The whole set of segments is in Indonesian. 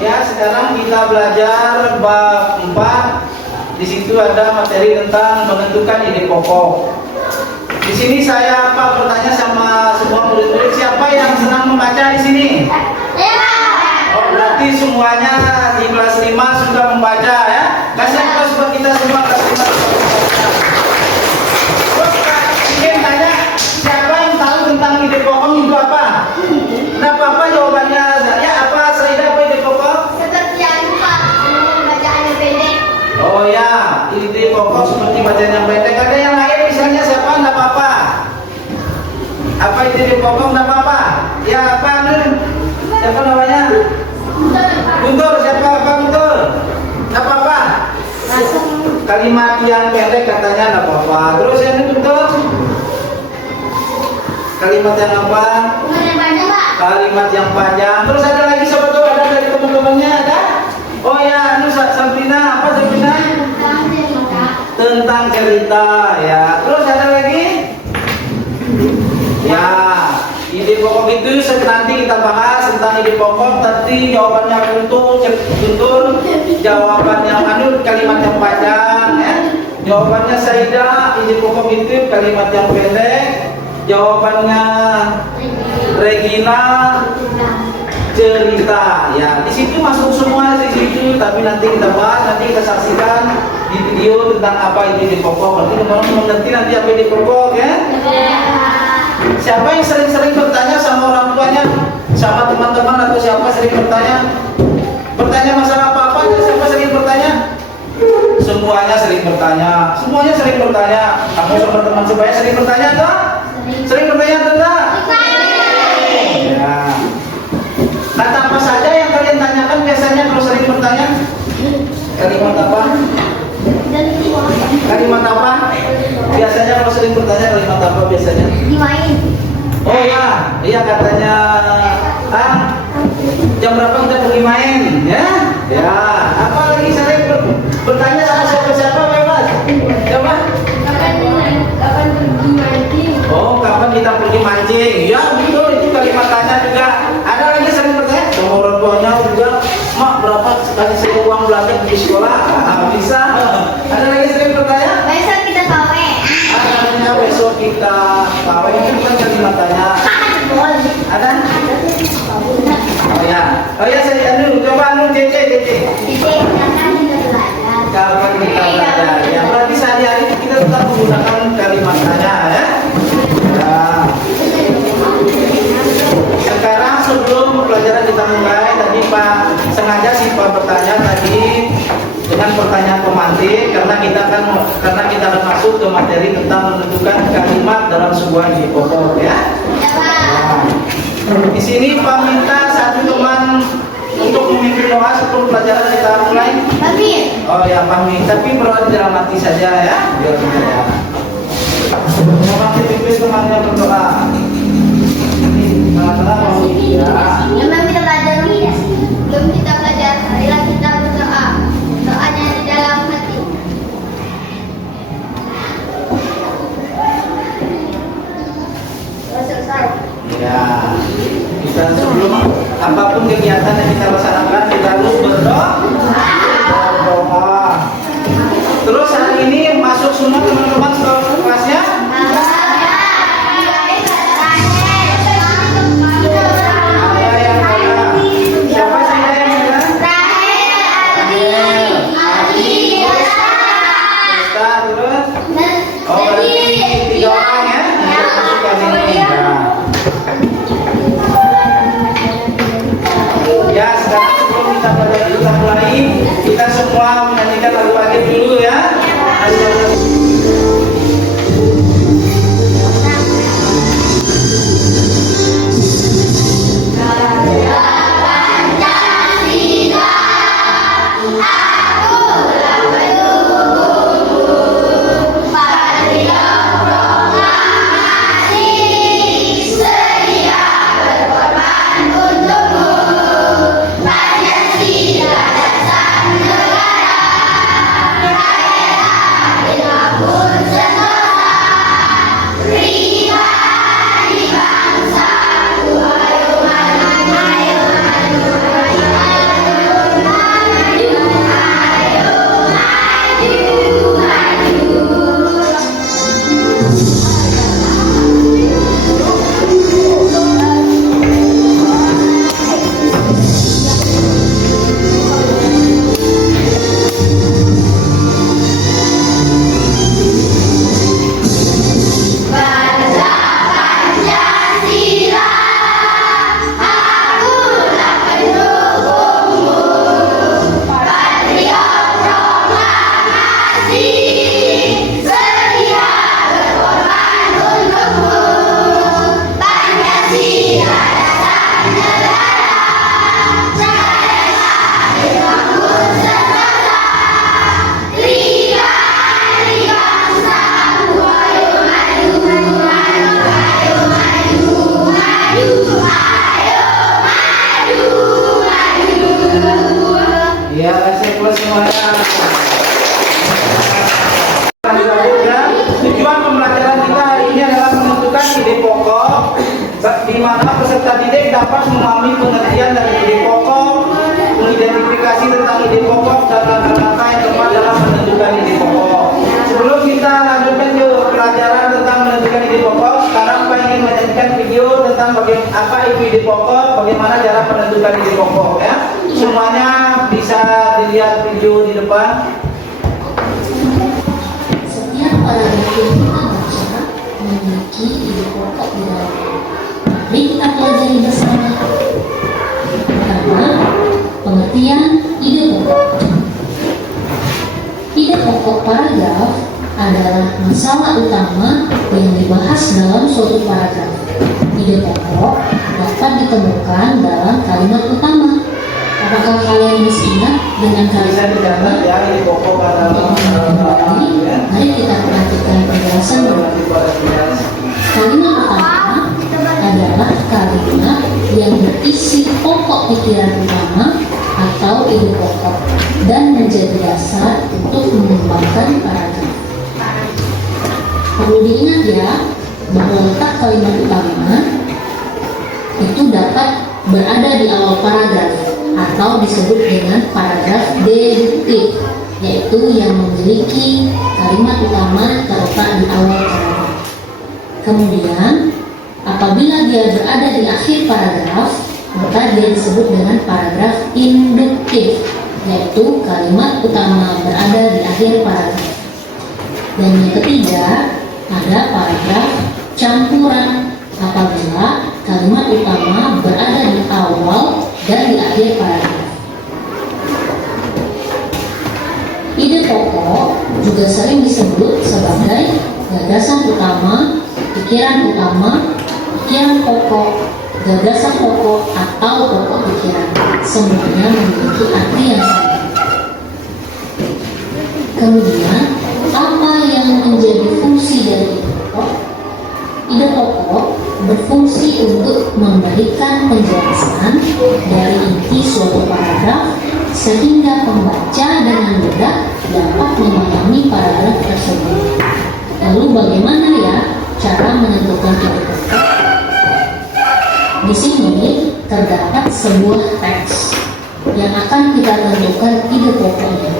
Ya, sekarang kita belajar bab 4. Di situ ada materi tentang menentukan ide pokok. Di sini saya bertanya sama semua murid-murid, siapa yang senang membaca di sini? Oh, berarti semuanya di kelas 5 sudah membaca ya. Kasih aplaus buat kita semua kelas 5. Terus ingin tanya, siapa yang tahu tentang ide pokok itu apa? Kenapa apa jawabannya? Ya apa Saidah, apa ide pokok? Seperti anu Pak, bacaan yang pendek. Oh ya, ide pokok seperti bacaan yang pendek. Ada yang lain misalnya siapa? Enggak apa-apa. Apa ide pokok? Enggak apa-apa. Ya apa nih? Siapa namanya? Guntur, siapa? Apa Guntur? Enggak apa-apa. Kalimat yang pendek katanya enggak apa-apa. Terus yang ini Guntur? Kalimat yang apa? Kalimat yang panjang. Terus ada lagi siapa tuh? Ada dari teman-temannya ada? Oh ya, anu Sabrina, apa Sabrina? Tentang cerita ya. Terus ada lagi? Ya, ide pokok itu nanti kita bahas tentang ide pokok. Nanti jawabannya Guntur, jawabannya anu kalimat yang panjang ya. Jawabannya Saidah, ide pokok itu kalimat yang pendek. Jawabannya Regina, cerita ya. Di situ masuk semua di situ, tapi nanti kita bahas, nanti kita saksikan di video tentang apa itu ide pokok. Nanti teman-teman mengerti nanti apa ide pokok ya. Siapa yang sering-sering bertanya sama orang tuanya, sama teman-teman atau siapa sering bertanya masalah apa-apa? Siapa sering bertanya? Semuanya sering bertanya. Semuanya sering bertanya. Kamu sama teman sebaya sering bertanya enggak? Sering bertanya enggak? Ya. Kata apa saja yang kalian tanyakan biasanya kalau sering bertanya? Kalimat apa? Kalimat apa? Biasanya kalau sering bertanya kalimat apa biasanya? Dimain. Oh ya, iya katanya jam berapa kita pergi main? Ya, ya. Apa lagi sering bertanya sama siapa-siapa bebas? Coba. Kapan pergi mancing? Oh, kapan kita pergi mancing? Ya betul, itu kalimat tanya juga. Ada lagi sering bertanya sama orang tuanya juga, mak berapa kasih uang belanja di sekolah? Bisa. Ada lagi sering bertanya? Besok kita pawe. Adanya besok kita pawe itu kan kalimat tanya. Ada? Oh ya saya coba JJ. Kapan kita belajar? Ya berarti sehari-hari kita tetap menggunakan kalimat tanya ya. Sekarang sebelum pelajaran kita mulai, tadi Pak sengaja sih Pak bertanya tadi dengan pertanyaan pemantik karena kita akan masuk ke materi tentang menentukan kalimat dalam sebuah ide pokok ya. Di sini Pak minta satu teman untuk memimpin doa sebelum pelajaran kita mulai. Oh ya Pak minta, tapi berdoa diramati saja ya. Biar mudah ya. Mohon dipimpin temannya berdoa. Teman-teman mau ya. Belum kita belajar, marilah kita berdoa. Doanya di dalam hati. Selesai. Ya, kita sebelum apapun kegiatan yang kita laksanakan kita harus berdoa. Terus hari ini masuk semua teman-teman ke kelasnya. Siapa sih yang bilang? Terus? Oh berarti 3 orang ya? Ya, sekarang sebelum kita mulai, kita semua menyanyikan lagu Adib dulu ya. di mana peserta didik dapat memahami pengertian dari ide pokok, mengidentifikasi tentang ide pokok dan langkah-langkah yang tepat dalam menentukan ide pokok. Sebelum kita lanjutkan ke pelajaran tentang menentukan ide pokok, sekarang Pak ingin menyajikan video tentang apa itu ide pokok, bagaimana cara menentukan ide pokok ya. Semuanya bisa dilihat video di depan. Setiap paragraf yang kita baca memiliki ide pokok di dalamnya. Mari kita pelajari bersama. Pertama, pengertian ide pokok. Ide pokok paragraf adalah masalah utama yang dibahas dalam suatu paragraf. Ide pokok dapat ditemukan dalam kalimat utama. Apakah kalian masih ingat dengan kalimat utama? Ya, ide pokok adalah Mari kita perhatikan penjelasan kalimat utama adalah kalimat yang berisi pokok pikiran utama atau ide pokok dan menjadi dasar untuk mengembangkan paragraf. Perlu diingat ya bahwa letak kalimat utama itu dapat berada di awal paragraf atau disebut dengan paragraf deduktif, yaitu yang memiliki kalimat utama terletak di awal paragraf. Kemudian, apabila dia berada di akhir paragraf, maka dia disebut dengan paragraf induktif, yaitu kalimat utama berada di akhir paragraf. Dan yang ketiga, ada paragraf campuran, apabila kalimat utama berada di awal dan di akhir paragraf. Ide pokok juga sering disebut sebagai gagasan utama, pikiran pokok, gagasan pokok, atau pokok pikiran. Semuanya memiliki arti yang sama. Kemudian, apa yang menjadi fungsi dari ide pokok? Ide pokok berfungsi untuk memberikan penjelasan dari inti suatu paragraf sehingga pembaca dengan mudah dapat memahami paragraf tersebut. Lalu bagaimana ya cara menentukan ide pokok? Di sini terdapat sebuah teks yang akan kita tentukan ide pokoknya.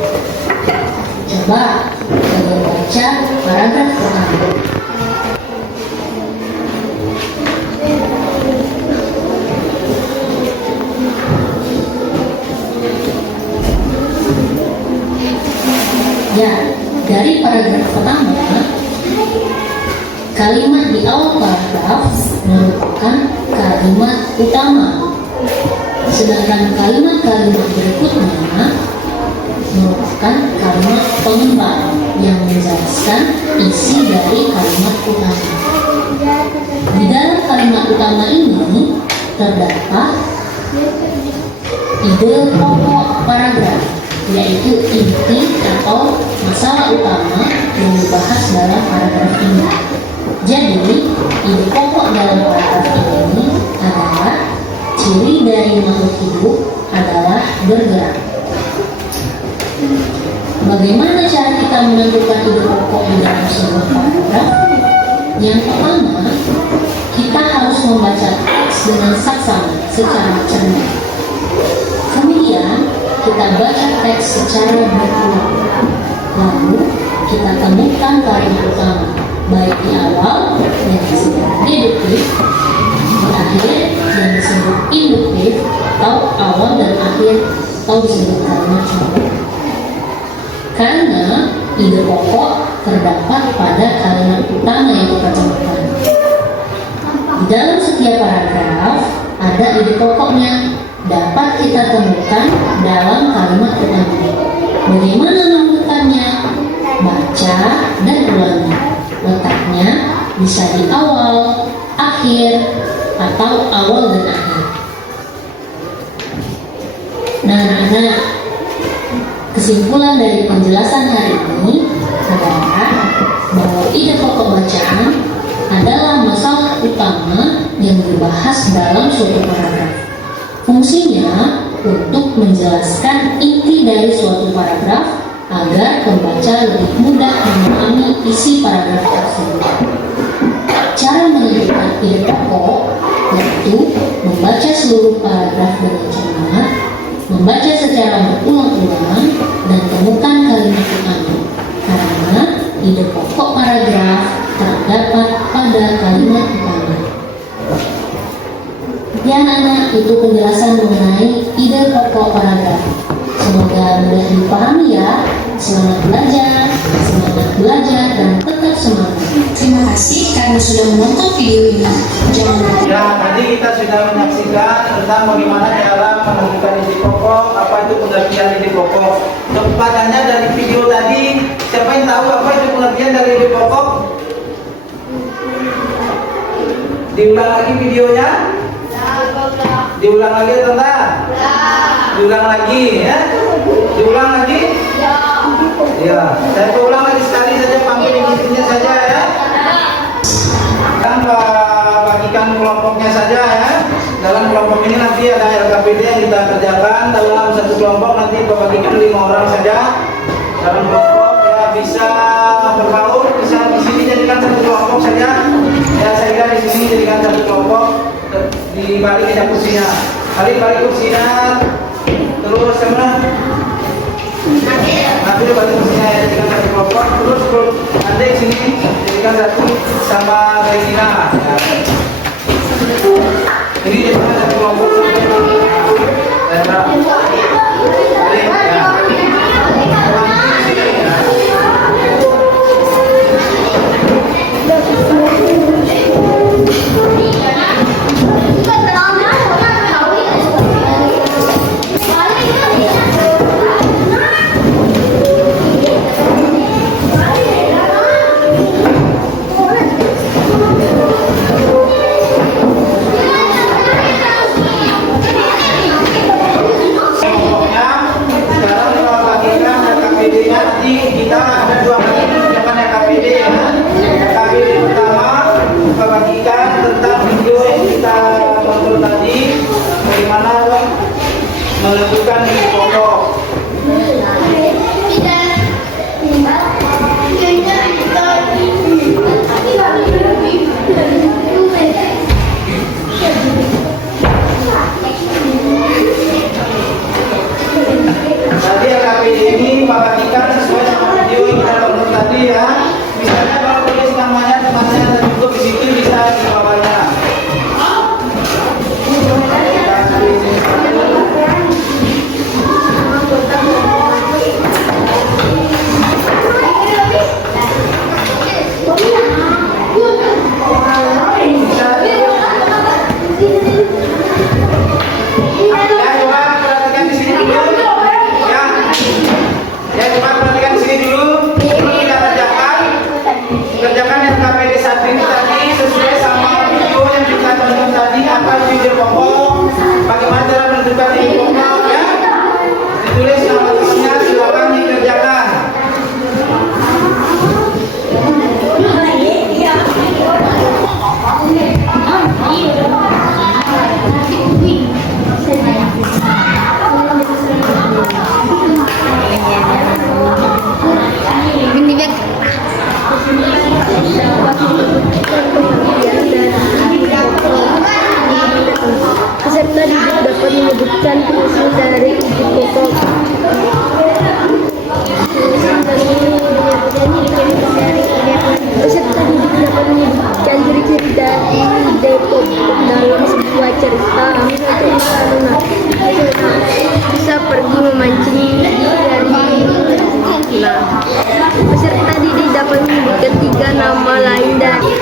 Coba kalian baca paragraf pertama. Ya, dari paragraf pertama, kalimat di awal paragraf merupakan kalimat utama, sedangkan kalimat-kalimat berikutnya merupakan kalimat pengemban yang menjelaskan isi dari kalimat utama. Di dalam kalimat utama ini terdapat ide pokok paragraf, yaitu inti atau masalah utama yang dibahas dalam paragraf ini. Jadi, ide pokok dalam paragraf ini adalah ciri dari makhluk hidup adalah bergerak. Bagaimana cara kita menentukan ide pokok di dalam sebuah paragraf? Yang pertama, kita harus membaca teks dengan saksama secara cermat. Kemudian, kita baca teks secara berulang. Lalu, kita temukan kalimat utama, baik di awal yang disebut deduktif, di akhir yang disebut induktif, atau awal dan akhir atau disebut kalimat campur. Karena ide pokok terdapat pada kalimat utama yang kita temukan. Di dalam setiap paragraf ada ide pokoknya, dapat kita temukan dalam kalimat utama. Bagaimana menemukannya? Baca dan ulangi. Letaknya bisa di awal, akhir, atau awal dan akhir. Nah, anak-anak, kesimpulan dari penjelasan hari ini adalah bahwa ide pokok bacaan adalah masalah utama yang dibahas dalam suatu paragraf. Fungsinya untuk menjelaskan inti dari suatu paragraf agar pembaca lebih mudah memahami isi paragraf tersebut. Cara menentukan ide pokok paragraf dengan cermat, membaca secara berulang-ulang, dan temukan kalimat penganut. Karena ide pokok paragraf terdapat pada kalimat penganut. Ya anak-anak, itu penjelasan mengenai ide pokok paragraf. Semoga mudah dipahami ya. Semangat belajar, dan tetap semangat. Terima kasih karena sudah menonton video ini. Jangan lupa Ya, tadi kita sudah menyaksikan tentang bagaimana cara menentukan ide pokok, apa itu pengertian ide pokok. Pertanyaannya dari video tadi, siapa yang tahu apa itu pengertian dari ide pokok? Diulang lagi videonya? Diulang lagi tentang? Diulang lagi ya? Diulang lagi? Ya, saya ulang lagi sekali saja, panggil intinya saja ya. Kan bagikan kelompoknya saja ya. Dalam kelompok ini nanti ada LKPD yang kita kerjakan. Dalam satu kelompok nanti bagikan 5 orang saja. Dalam kelompok ya bisa berbaur, bisa di sini jadikan satu kelompok saja. Ya saya kira di sini jadikan satu kelompok. Dibalik aja kursinya. Balik kursinya. Terus kemana? Nanti balik kursinya ya, jadikan satu kelompok. Terus nanti sini jadikan satu sama Regina. Ya. Ini jadikan satu kelompok. Menentukan ide pokok. Tadi LKPD ini bagikan sesuai sama video yang kita tonton tadi ya. Misalnya kalau tulis namanya temannya ada cukup di situ bisa di bawahnya. Kerjakan LKPD 1 ini tadi sesuai sama video yang kita tonton tadi, apa ide pokok, bagaimana cara menentukan ide pokok ya. Ditulis nama temannya, silakan dikerjakan. Peserta didik dapat menyebutkan fungsi dari ide pokok. Peserta didik dapat menyebutkan ciri-ciri dari ide pokok dalam sebuah cerita. Misalnya, bisa pergi memancing dari. Nah, peserta didik dapat menyebutkan 3 nama lain dari.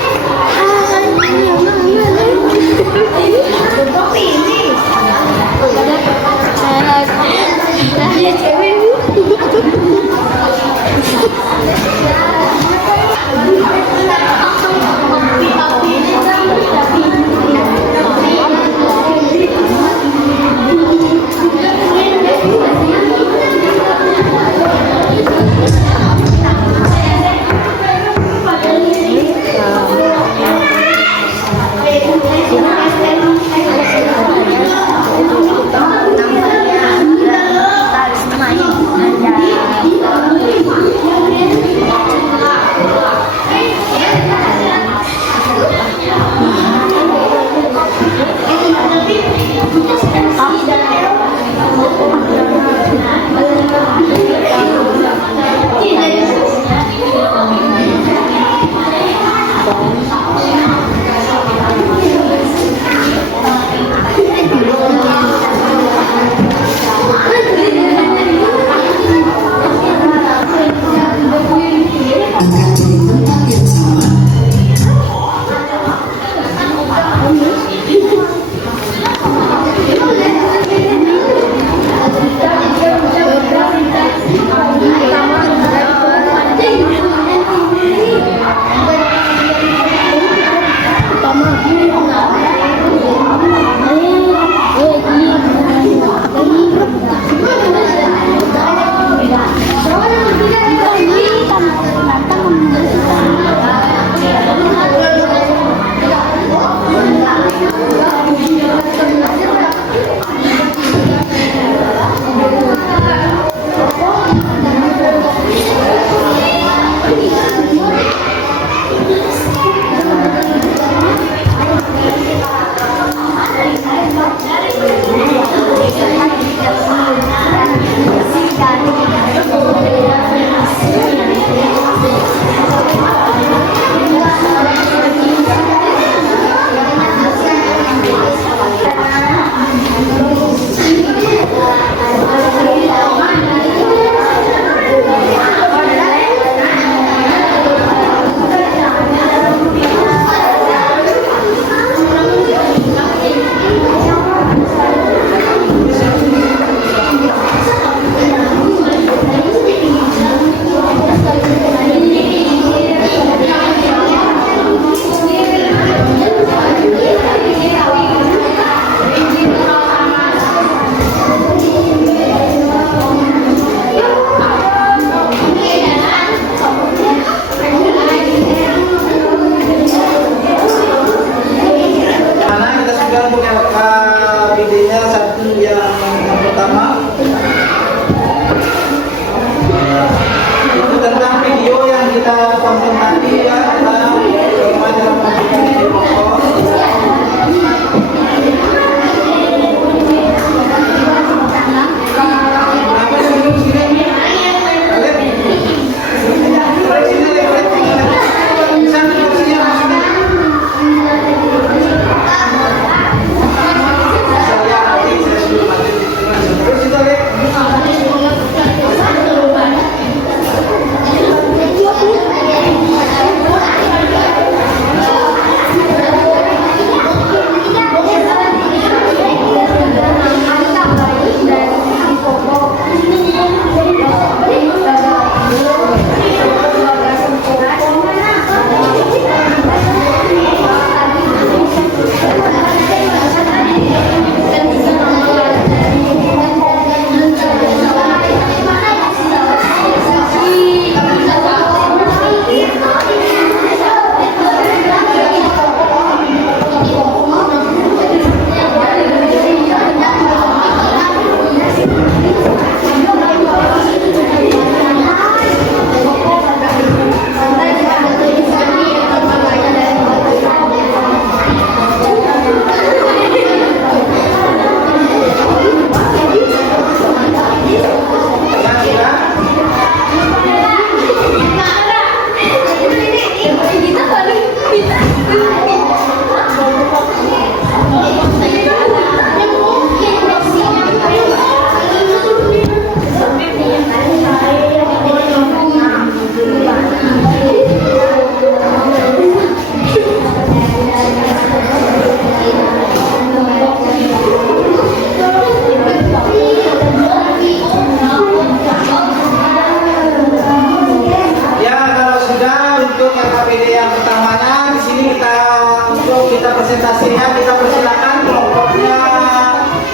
kita presentasinya, kita persilakan kelompoknya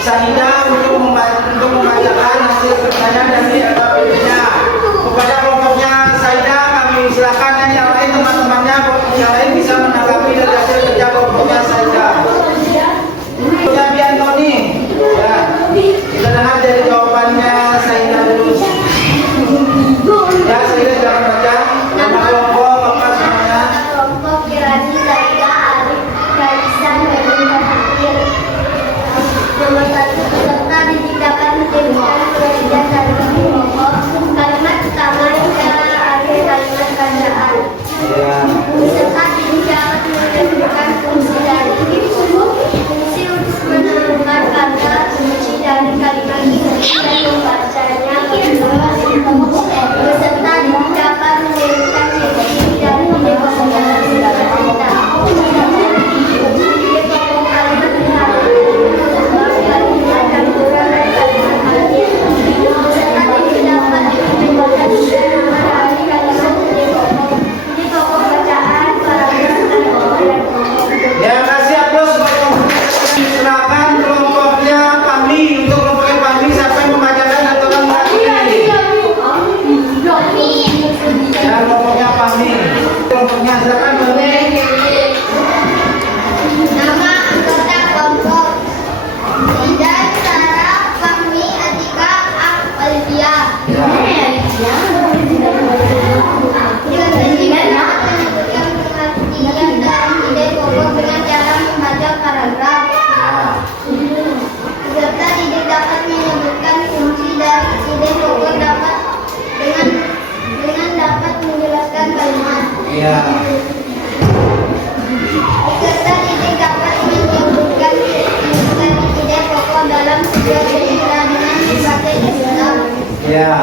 Sahida untuk membacakan hasil kerjanya dari PPT-nya. Kepada kelompoknya Sahida kami silakan, dan yang lain teman-temannya yang lain bisa menanggapi dari hasil kerja kelompoknya Sahida. Kemudian Biantoni, ya, kita dengar dari jawabannya Sahida dulu. Ya, Sahida jangan baca nama kelompok bapak semuanya. Kelompok Kirani Sahida Arif Kaisan Badun Hadir. Nomor 1 peserta didik dapat menjadikan presiden dari kelompok. Kalimat utama hingga akhir kalimat kerjaan. Ya. Peserta didik dapat menentukan fungsi dari kelompok. Fungsi untuk menentukan kata kunci dari kalimat ini dan membacanya berdua. Peserta didik dapat menentukan ciri-ciri dari kelompok dalam segala cerita. Ya, kasih aplaus buat kelompoknya. Silakan kelompoknya Pami. Untuk kelompoknya Pami, siapa yang membacakan atau yang menghadiri? Ya, kelompoknya Pami. Kelompoknya silakan Pami. Nama anggota kelompok: Linda, Sarah, Fahmi, Atika, Alfia. Pengertian dan ide pokok dengan cara membaca paragraf. Peserta didik dapat menyebutkan fungsi dari ide pokok dengan dapat menjelaskan kalimat. Ya. Peserta didik dapat menyebutkan ide pokok dalam sebuah cerita dengan berbagai istilah. Ya.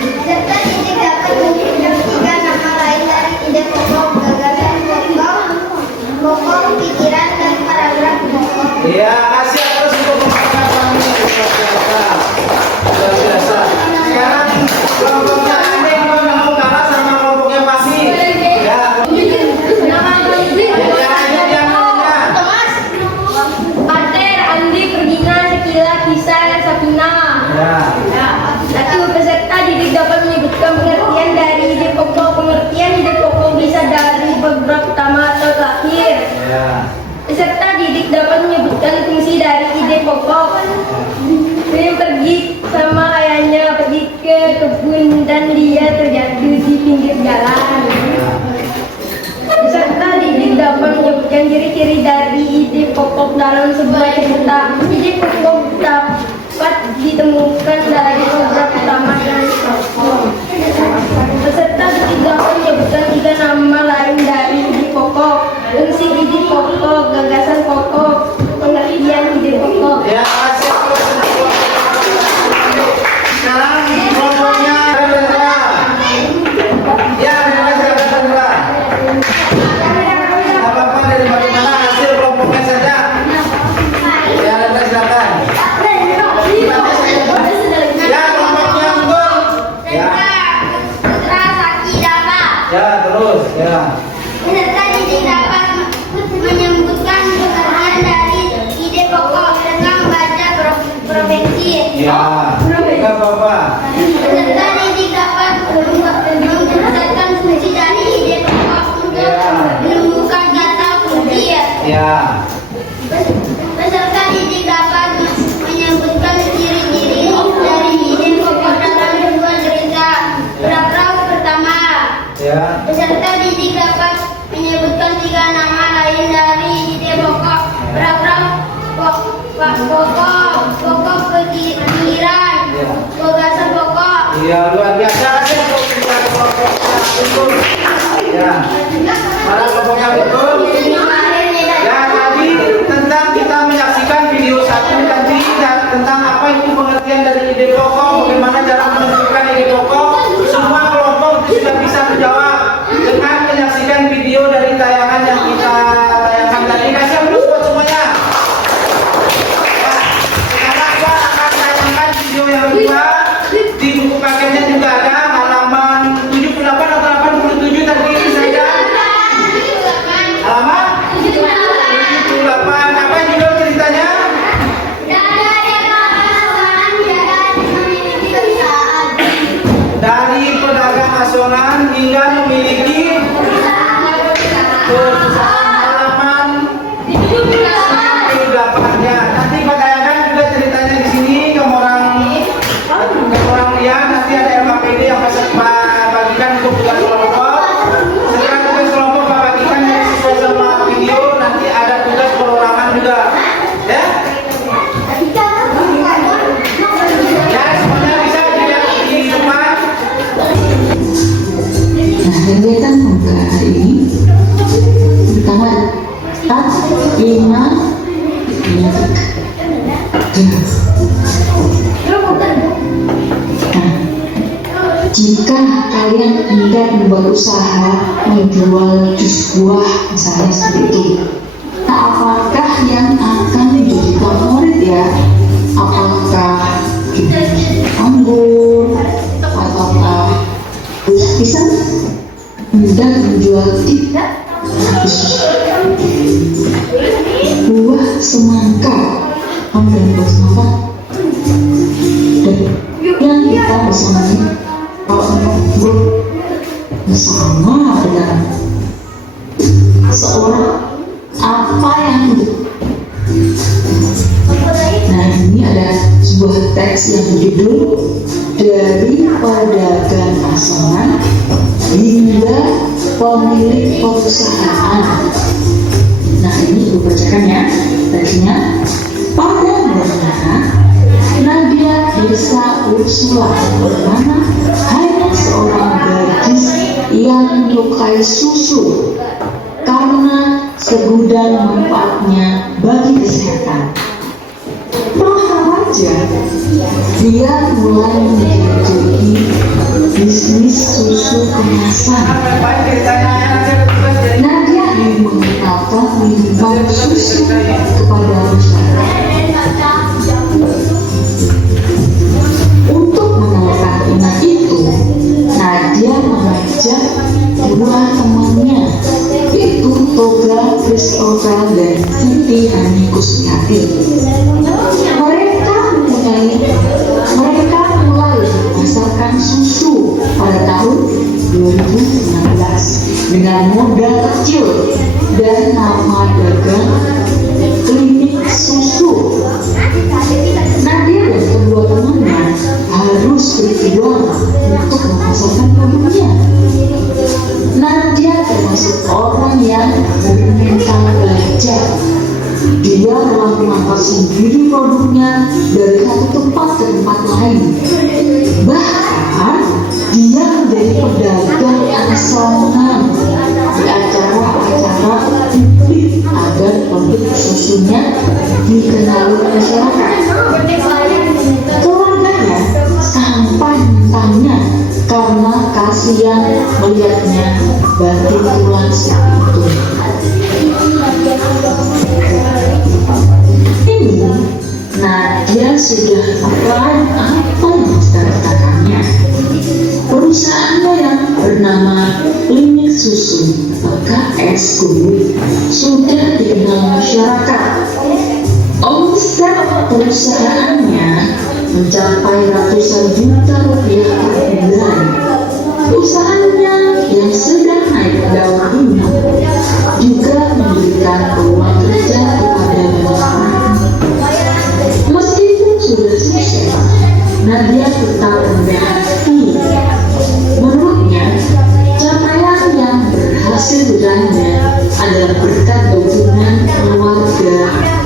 Peserta didik dapat mendefinisikan nama lain dari ide pokok, gagasan pokok, pikiran, dan paragraf pokok. Ya, kasih aplaus untuk kelompoknya Pami. Luar biasa. Sekarang kelompoknya Ane mau kalah sama kelompoknya Pami. Ya. Nama Thomas, Pater, Andi, Pergina, Sekila, Kisa, Sapina. Ya. Satu, peserta didik dapat menyebutkan pengertian dari ide pokok. Pengertian ide pokok bisa dari bab pertama atau terakhir. Ya. Peserta didik dapat menyebutkan fungsi dari ide pokok. Dia pergi sama ayahnya, pergi ke kebun dan dia terjatuh di pinggir jalan. Peserta didik dapat menyebutkan ciri-ciri dari ide pokok dalam sebuah cerita. Ide pokok dapat ditemukan dari bab pertama dan terakhir. Peserta didik dapat menyebutkan 3 nama lain dari ide pokok. Fungsi ide pokok, gagasan pokok, pengertian ide pokok. Ya, kasih aplaus untuk kelompoknya. Sekarang kelompoknya Rendra. Ya, Rendra silakan Rendra. Tidak apa-apa, dari bagaimana hasil kelompoknya saja. Ya, Rendra silakan. Ya, kelompoknya Unggul. Ya. Putra Saki Dava. Ya, terus. Ya. Peserta didik dapat menyebutkan pengertian dari ide pokok dengan membaca provinsi. Ya. Enggak apa-apa. Peserta didik dapat menjelaskan fungsi dari ide pokok untuk menemukan kata kunci. Ya. Peserta didik dapat menyebutkan ciri-ciri dari ide pokok dalam sebuah cerita. Paragraf pertama. Ya. Peserta didik dapat menyebutkan 3 nama lain dari ide pokok. Paragraf pokok pikiran, gagasan pokok. Iya, luar biasa. Kasih untuk kelompoknya Unggul. Ya. Mana kelompoknya Unggul? Ya, tadi tentang kita menyaksikan video 1 tadi tentang apa itu pengertian dari ide pokok, bagaimana cara menentukan ide pokok. Semua kelompok sudah bisa menjawab dengan menyaksikan video dari tayangan yang kita tayangkan tadi. Kasih aplaus buat semuanya. Ya, sekarang gua akan tayangkan video yang kedua. Di buku paketnya juga ada halaman 78 atau 87 tadi saja. Halaman Jika kalian hendak membuat usaha menjual jus buah misalnya seperti itu, apakah yang akan menjadi favorit ya? Apakah anggur ataukah pisang? Hendak menjual buah semangka, dan buah semangka, dan yang kita bersama bersama dengan seorang apa yang ini ada sebuah teks yang berjudul dari pedagang asongan hingga pemilik perusahaan. Nah ini gue bacakan ya teksnya. Pada mulanya Nadia desa Ursula bernama hanya seorang gadis yang menyukai susu karena segudang manfaatnya bagi kesehatan. Perlahan saja dia mulai menjadi bisnis susu kemasan. Nadia ingin mengenalkan minuman susu kepada masyarakat. Untuk mengenalkan minat itu, Nadia mengajak dua temannya, yaitu Toga Christopher dan Siti Hani Kusmiati. Mereka mulai memasarkan susu pada tahun 2016 dengan modal kecil dan nama dagang klinik susu. Nadia dan kedua temannya harus berjuang untuk memasarkan produknya. Nadia termasuk orang yang bermental belajar. Dia telah mengatasi diri produknya dari satu tempat ke tempat lain. Bahkan dia menjadi pedagang asongan di acara-acara publik agar produk susunya dikenali masyarakat. Keluarganya sampai tanya karena kasihan melihatnya banting tulang saat itu. Ini Nadia sudah apply apa yang dikatakannya. Perusahaannya yang bernama Klinik Susu KS Group sudah dikenal masyarakat. Omset perusahaannya mencapai ratusan juta rupiah per bulan. Usahanya yang sedang naik daun ini juga memberikan peluang kerja kepada banyak orang. Meskipun sudah sukses, Nadia tetap rendah hati. Menurutnya, capaian yang berhasil diraihnya adalah berkat dukungan keluarga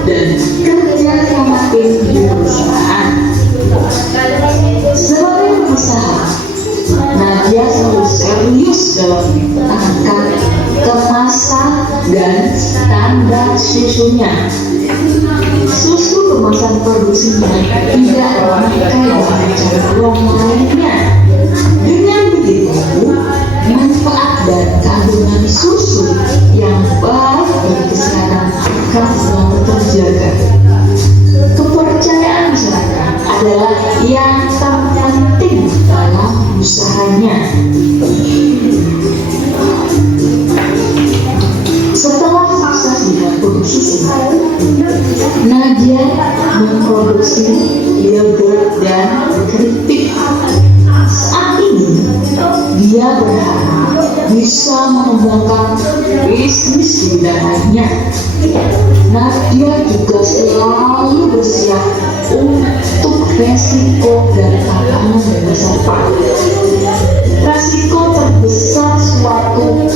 dan kerja sama tim di perusahaan. Sebagai pengusaha, Nadia selalu serius dalam menekankan kemasan dan standar susunya. Susu kemasan produksinya tidak memakai cara uang lainnya. Dengan begitu, manfaat dan kandungan susu yang baik bagi kesehatan akan selalu terjaga. Kepercayaan masyarakat adalah yang terpenting dalam usahanya. Setelah sukses di dapur susu, Nadia memproduksi yogurt dan keripik. Saat ini, dia berharap bisa mengembangkan bisnis di bidang lainnya. Nadia juga selalu bersiap untuk resiko dan tantangan yang besar. Resiko terbesar suatu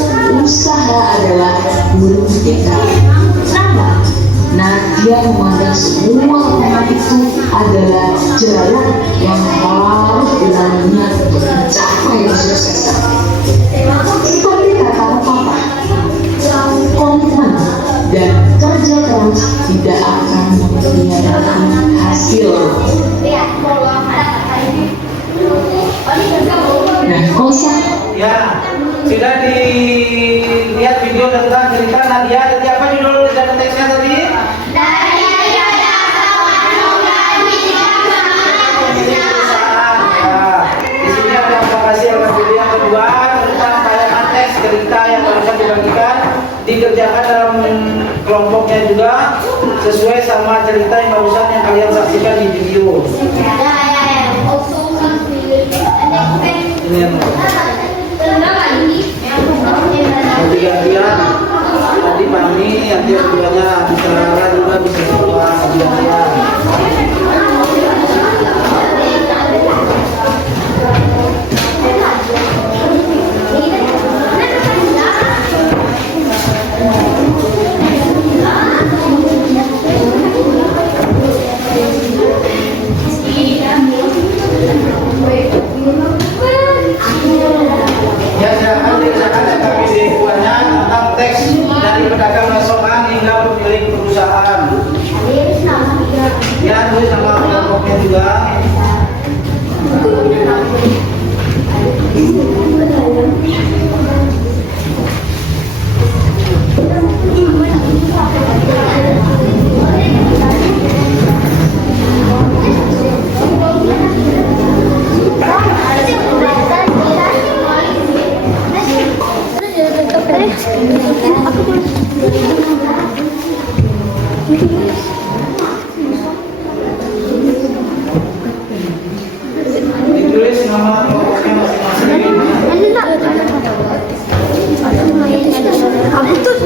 usaha adalah burung tingkat. Namun, Nadia memandang semua tantangan itu adalah jalan yang harus dilaluinya untuk mencapai kesuksesan. Seperti kata papa, komitmen dan tidak akan mengkhianati hasil. Nah, kosa Ya, sudah dilihat video tentang cerita Nadia. Tadi apa judul dan teksnya tadi? Di sini ada aplikasi video yang kedua tentang tayangan teks cerita yang barusan dibagikan, dikerjakan dalam kelompoknya juga sesuai sama cerita yang barusan yang kalian saksikan di video. Ini yang gantian tadi Pani, nanti keduanya bisa Rara juga bisa keluar gantian. Ya, silakan dikerjakan kami buahnya tentang teks dari pedagang restoran hingga pemilik perusahaan. Ya, tulis nama kelompoknya juga. Ditulis nama kelompoknya masing-masing. Aku tuh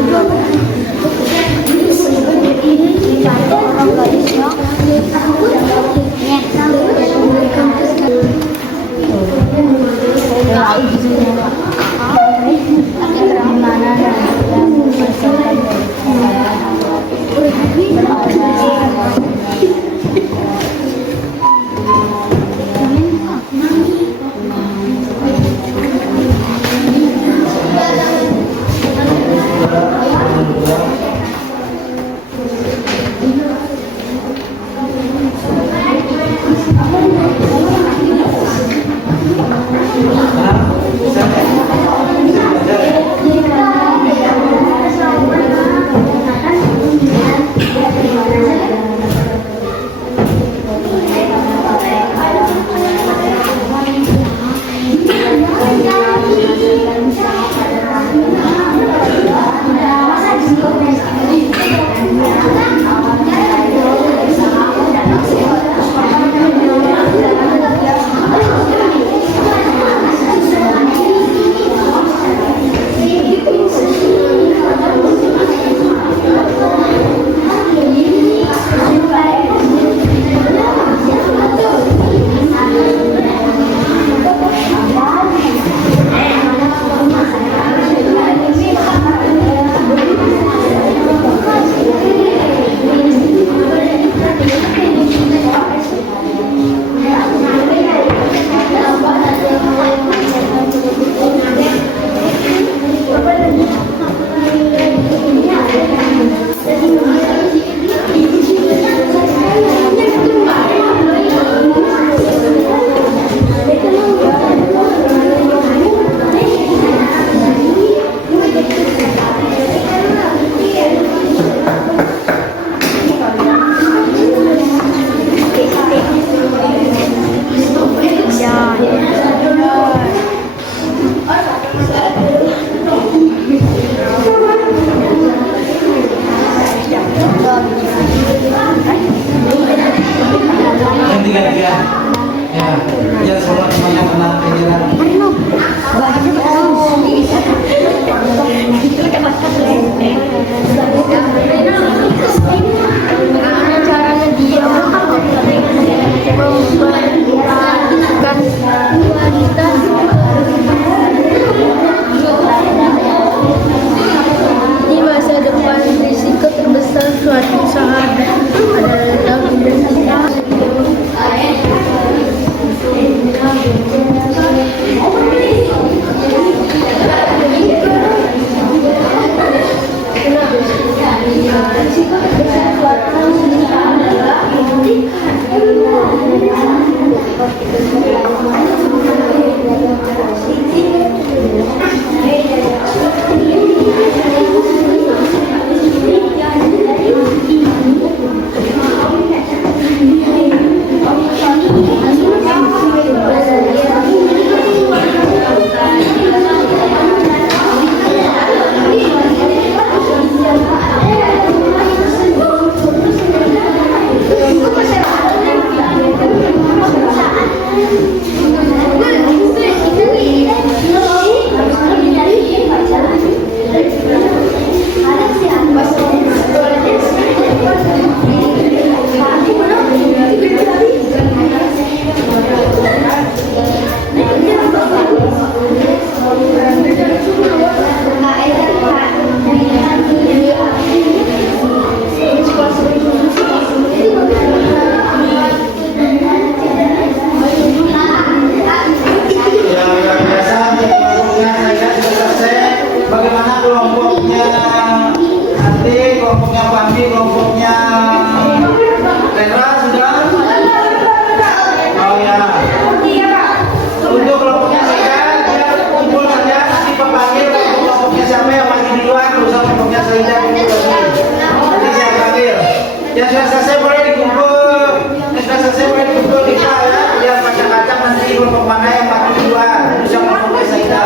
Fahmi kelompoknya Rendra sudah? Oh ya. Untuk kelompoknya saya, dia kumpul saja, nanti panggil kelompoknya siapa yang maju duluan, berusaha kelompoknya Saida kumpul lagi. Nanti saya panggil. Yang sudah selesai boleh dikumpul, yang sudah selesai boleh dikumpul di ya. Biar kacang-kacang nanti kelompok mana yang maju duluan, berusaha kelompoknya Saida.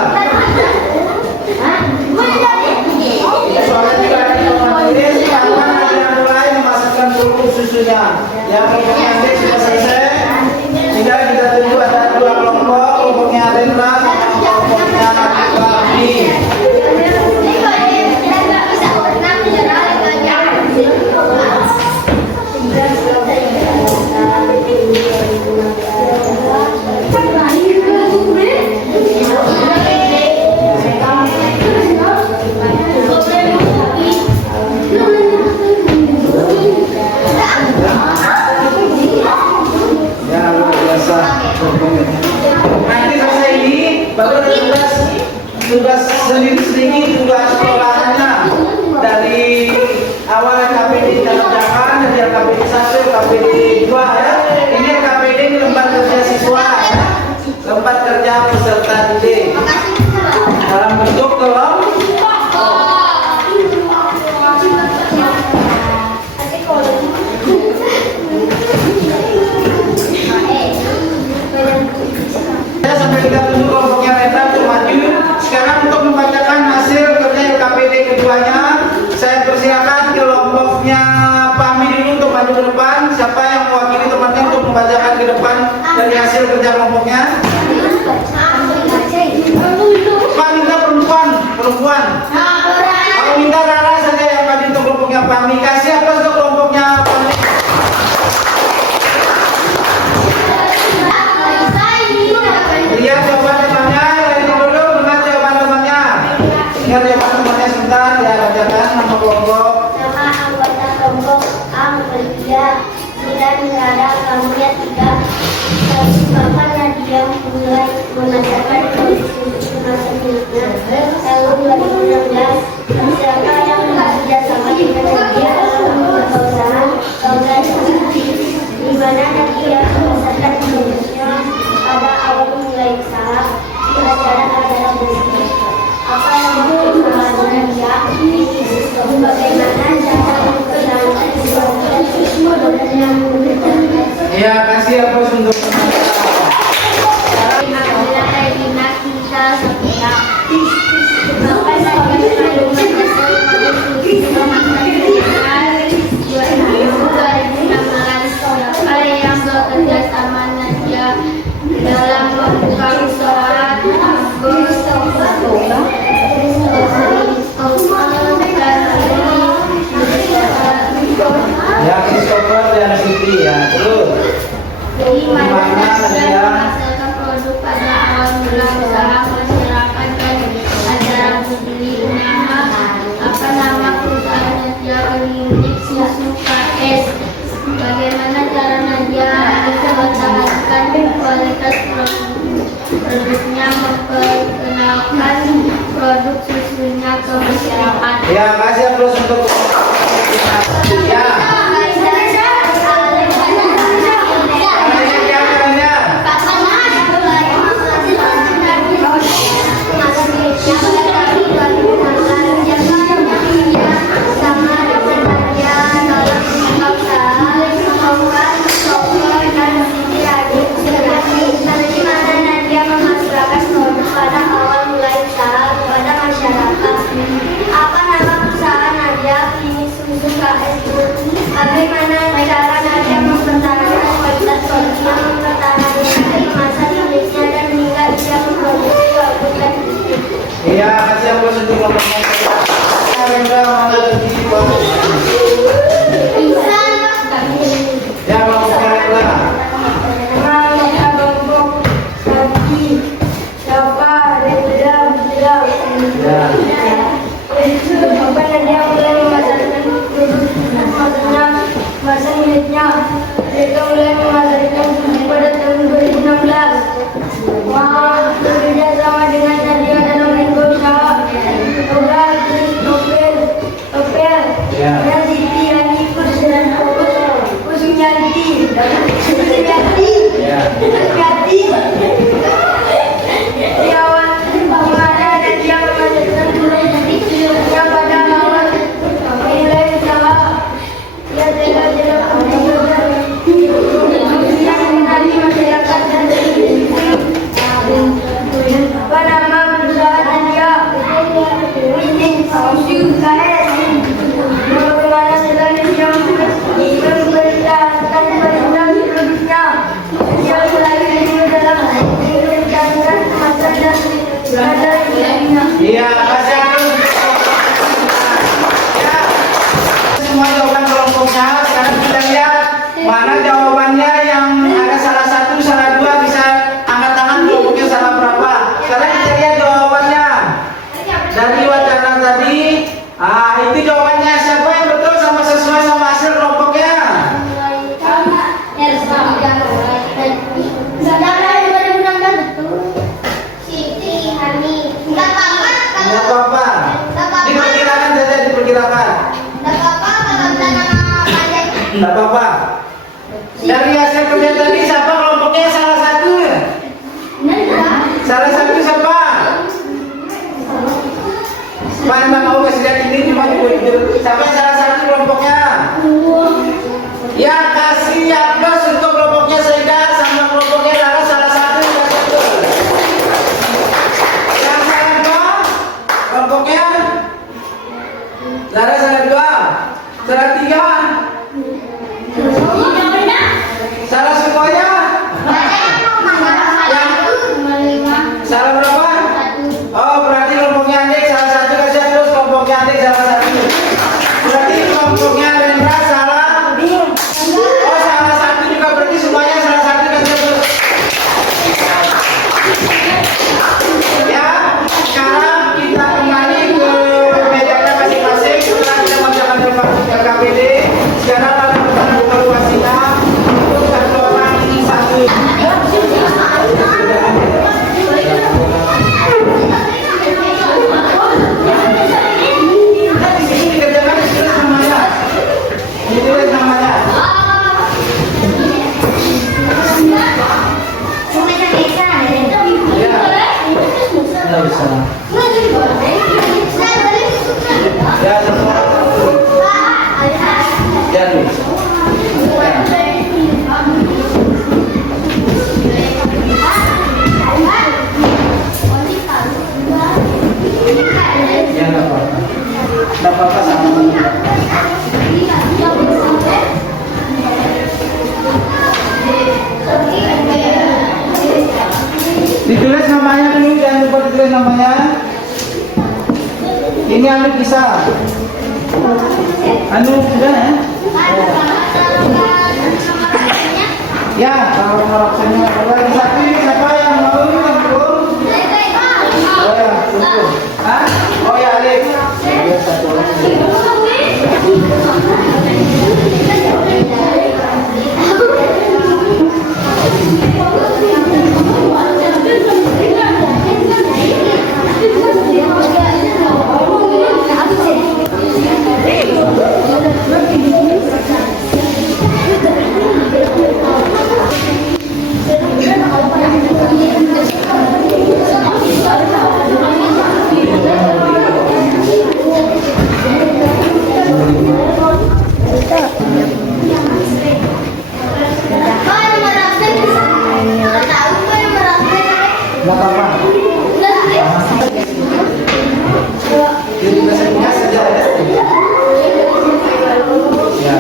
Soalnya juga ada kelompok ini, kapan ada mulai memasukkan kerupuk susunya. Yang kelompoknya nanti sudah selesai. Tinggal kita tunggu ada dua kelompok, kelompoknya Rendra sama kelompoknya Fahmi. Ya luar biasa. Nanti selesai ini baru ada tugas sendiri tugas sekolahannya dari awal KPD kerjakan dari KPD 1 KPD 2 ya. Ini KPD ini lembar kerja siswa ya. Lembar kerja peserta didik dalam bentuk kelompok. Sampai kita tunggu kelompoknya Rendra untuk maju. Sekarang untuk membacakan hasil kerja KPD keduanya, saya persilakan kelompoknya Fahmi dulu untuk maju ke depan. Siapa yang mewakili temannya untuk membacakan ke depan dari hasil kerja kelompoknya? Pak minta perempuan. Kalau minta Rara saja yang maju untuk kelompoknya Fahmi. Kasih apa untuk kelompoknya Fahmi? Lihat jawaban temannya, ini dulu dengar jawaban temannya. Dengar jawaban temannya sebentar, ya bacakan nama kelompok. Nama anggota kelompok A Nadia sudah ada kamunya 3. Bapak Nadia mulai mengajarkan kondisi masa miliknya tahun 2016. Siapa yang bekerja sama dengan Nadia dalam perusahaan organisasi di mana Nadia memasarkan produknya pada awal mulai usaha di acara-acara bisnis. Apa yang dilakukan Nadia? Bagaimana cara memperlakukan sesuatu yang Ya, kasih apa untuk dalam membuka usaha ya Christopher dan Siti ya. Terus di mana Nadia menghasilkan produk pada awal mula usaha masyarakat dan acara beli usaha. Apa nama perusahaan Nadia Unit Susu KS? Bagaimana cara Nadia mempertahankan kualitas produknya, memperkenalkan produk susunya ke masyarakat? ya kasih aplaus untuk ya. Bagaimana cara Nadia mempertahankan kualitas produknya, mempertahankan masa miliknya dan hingga ia memproduksi produk dan Ya kasih aplaus untuk kelompoknya. Rendra mana lagi ya kelompoknya Rendra. masa miliknya. Mereka mulai memasarkan pada tahun 2016. Wah, bekerja sama dengan Nadia dalam lingkup usaha. Topel. Ya. Ya. Iya, kasih terus. Ya. Semua jawaban kelompoknya. Sekarang kita lihat mana jawabannya yang ada salah satu, salah dua, bisa angkat tangan kelompoknya salah berapa. Sekarang kita lihat jawabannya dari wacana tadi. Itu jawabannya. Siapa yang betul sama sesuai sama hasil kelompoknya? Tidak apa-apa. Diperkirakan saja, diperkirakan. Tidak apa-apa. Dari hasil kerja tadi siapa kelompoknya salah satu? Salah satu siapa? Pak Anda mau kasih lihat ini cuma siapa yang salah satu kelompoknya? Ya kasih plus untuk kelompoknya Saida sama kelompoknya Lara salah satu. Yang salah dua kelompoknya Lara salah dua, salah tiga, salah semuanya. Salah berapa? Oh berarti kelompoknya Andik salah satu, kasih terus kelompoknya Andik salah satu. Berarti kelompoknya Rendra salah. Oh salah satu juga, berarti semuanya salah satu, kasih terus. Ya, sekarang kita kembali ke mejanya masing-masing. Setelah kita mengucapkan terima kasih ke KPD. Sekarang pada evaluasinya untuk satu orang ini satu. Ini dikerjakan ditulis namanya. Ditulis namanya. Tidak bisa. Ya, semua. Ya, bisa. Ya, nggak apa-apa. Nggak apa-apa sama. Ditulis namanya dulu, jangan lupa ditulis namanya. Ini Anu bisa. Anu sudah ya? Ya, kalau absennya ada satu siapa yang mau yang belum? Oh ya, tunggu. Hah? Oh ya, Alif. Ya, satu lagi. Nggak apa-apa. Jadi biasanya saja ya. Ya.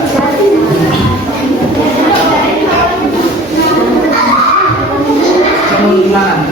Kamu gimana?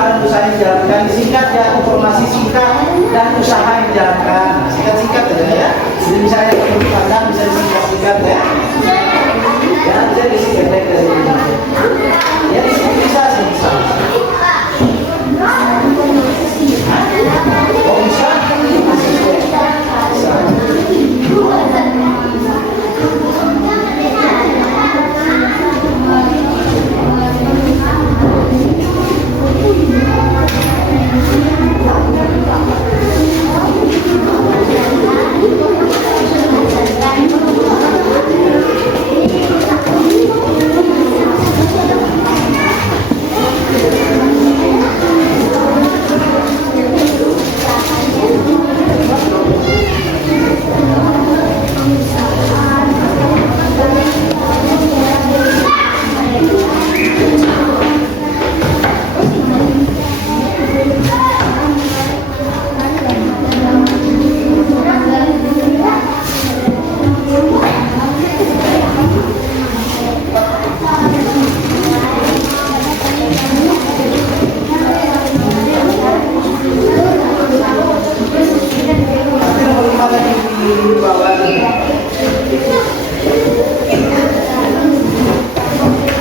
gambaran usaha yang dijalankan, singkat ya, informasi singkat dan usaha yang dijalankan. Singkat-singkat aja ya. Jadi misalnya pendapatan bisa disingkat-singkat ya. Ya, bisa disingkat dari ini. Ya, bisa bisa. Oh bisa?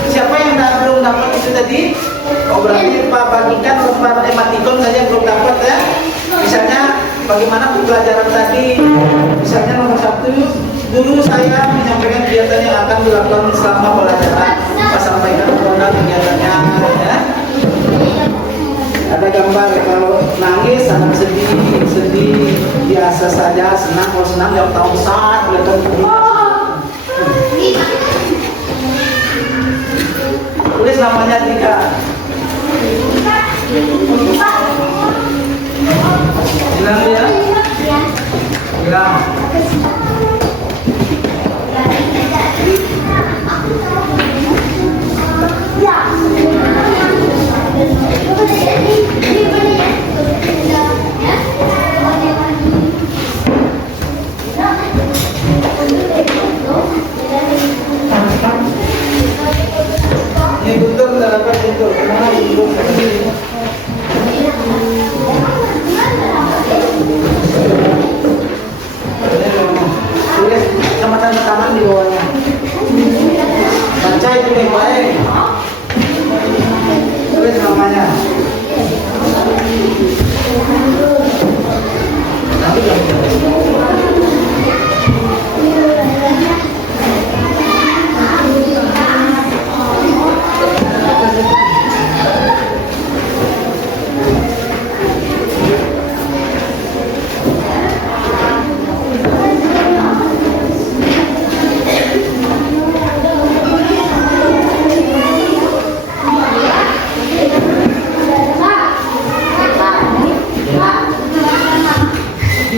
Siapa yang belum dapat itu tadi? Oh berarti Pak bagikan lembar ematikon saja belum dapat ya. Misalnya bagaimana pembelajaran tadi? Misalnya nomor 1, dulu saya menyampaikan kegiatan yang akan dilakukan selama pelajaran. Pak sampaikan kegiatannya ya. Ada gambar kalau nangis, anak sedih biasa saja, senang kalau senang jauh tahu besar kelihatan. Tulis namanya 3. Bilang ya. Bilang. Ini Guntur sudah dapat itu. Kemana Guntur? Tulis sama tanda tangan di bawahnya. Baca itu baik-baik. Tulis namanya. Nanti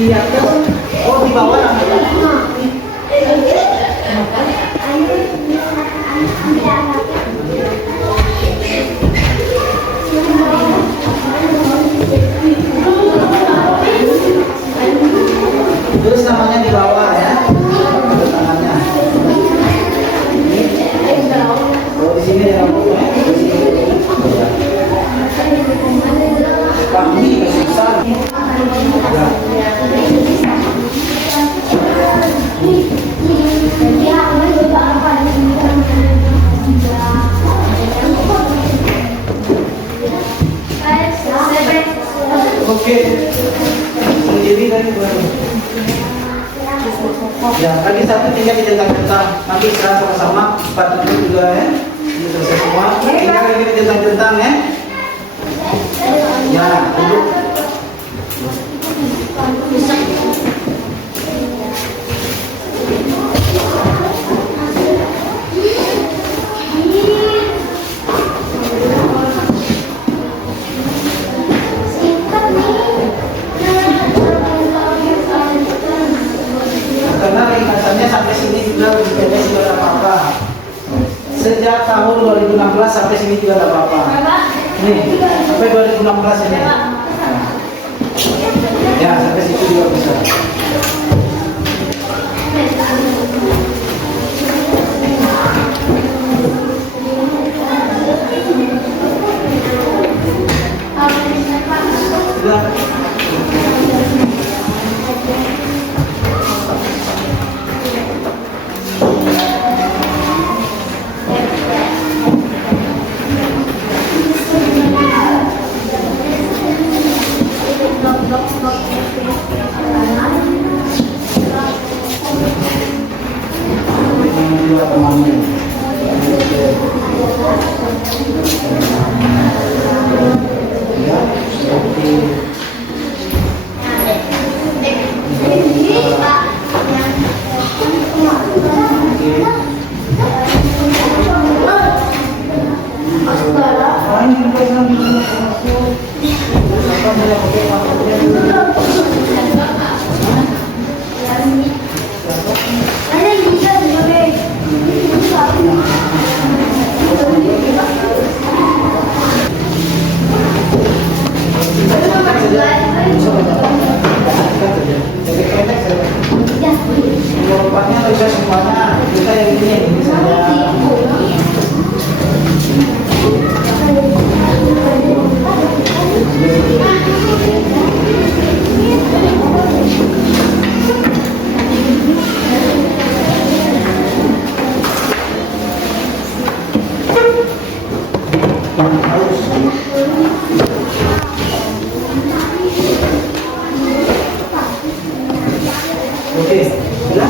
di atas, oh di bawah namanya. Terus namanya di bawah ya. Tangannya. Oh di sini ya. Kami besar. Oke. Sendiri dari baru. Ya, tadi satu tinggal dicentang-centang. Nanti sekarang sama-sama sepatu juga ya. Ini selesai semua. Tinggal lagi dicentang-centang ya. Ya, duduk. Karena ringkasannya sampai sini juga lebih pendek juga tidak apa-apa. Sejak tahun 2016 sampai sini juga tidak apa-apa. Nih, sampai 2016 ini. Ya, sampai situ juga bisa. Lompat-lompatnya bisa semuanya, kita yang ini saja. Oke, sudah?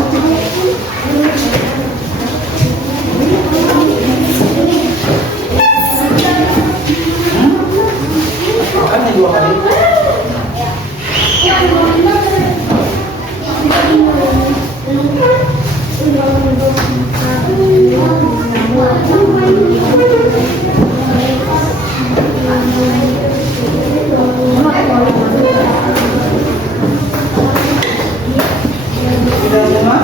Kan yang 2 kali. Sudah semua?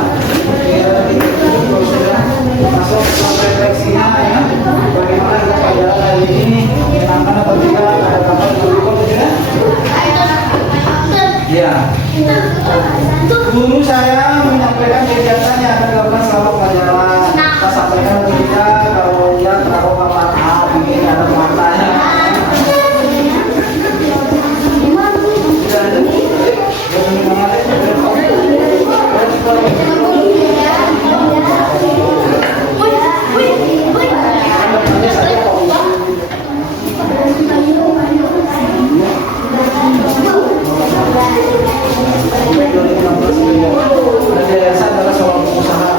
Ya, kalau sudah masuk ke refleksinya ya, bagaimana kita pelajaran hari ini, menyenangkan atau tidak, ada kabar berikut tidak? Ya. Guru saya menyampaikan kegiatan yang akan dilakukan selama pelajaran. Kita sampaikan atau tidak, kalau ya terlalu maaf, begini ada matanya. Sudah ada? Yayasan adalah seorang pengusaha.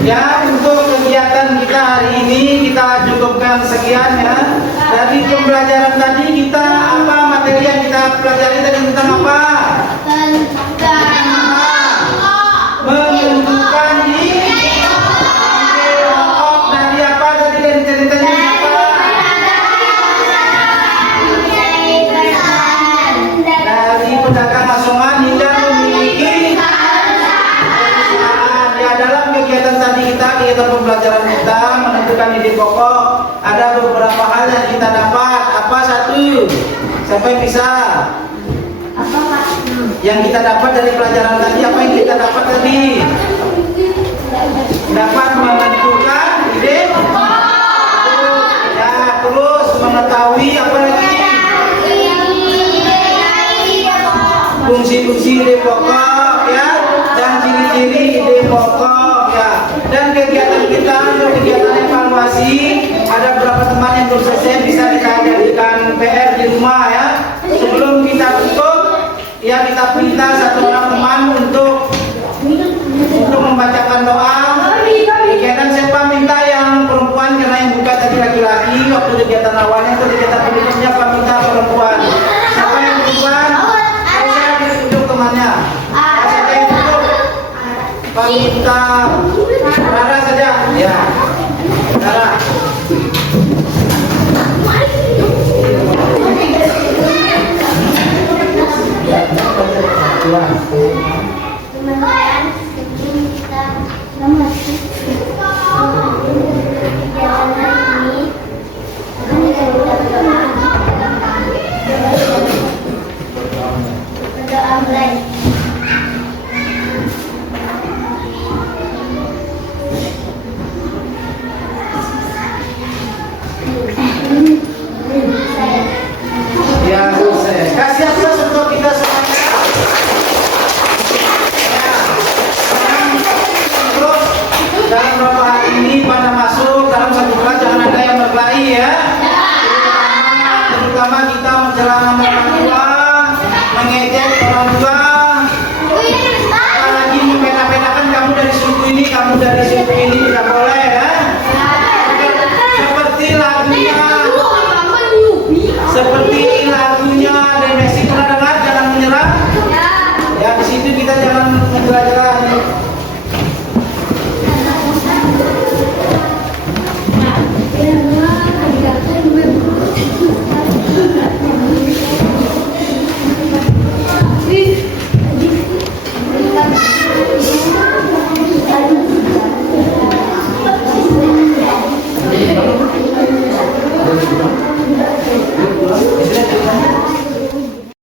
Ya, untuk kegiatan kita hari ini kita cukupkan sekian ya. Dari pembelajaran tadi kita apa materi yang kita pelajari tadi tentang apa? Menentukan di kelompok dari apa tadi dari ceritanya apa? Dari pedagang asongan hingga memiliki ya. Dalam kegiatan tadi kita, kegiatan pembelajaran kita menentukan ide pokok, ada beberapa hal yang kita dapat. Apa satu? Siapa yang bisa? Apa Pak? Yang kita dapat dari pelajaran tadi, apa yang kita dapat tadi? Dapat menentukan ide pokok. Ya, terus mengetahui apa lagi? Fungsi-fungsi ide pokok ya, dan ciri-ciri ide pokok ya. Dan kegiatan kita untuk kegiatan evaluasi, ada beberapa teman yang belum selesai bisa kita jadikan PR di rumah ya. Sebelum kita tutup ya, kita minta satu orang teman untuk membacakan doa. Kegiatan siapa minta yang perempuan, karena yang buka tadi laki-laki. Waktu kegiatan awalnya itu kegiatan berikutnya apa minta perempuan. Siapa yang perempuan? Saya ditunjuk temannya. Siapa yang duduk? Pak minta Rara saja. Ya, Rara. Ya,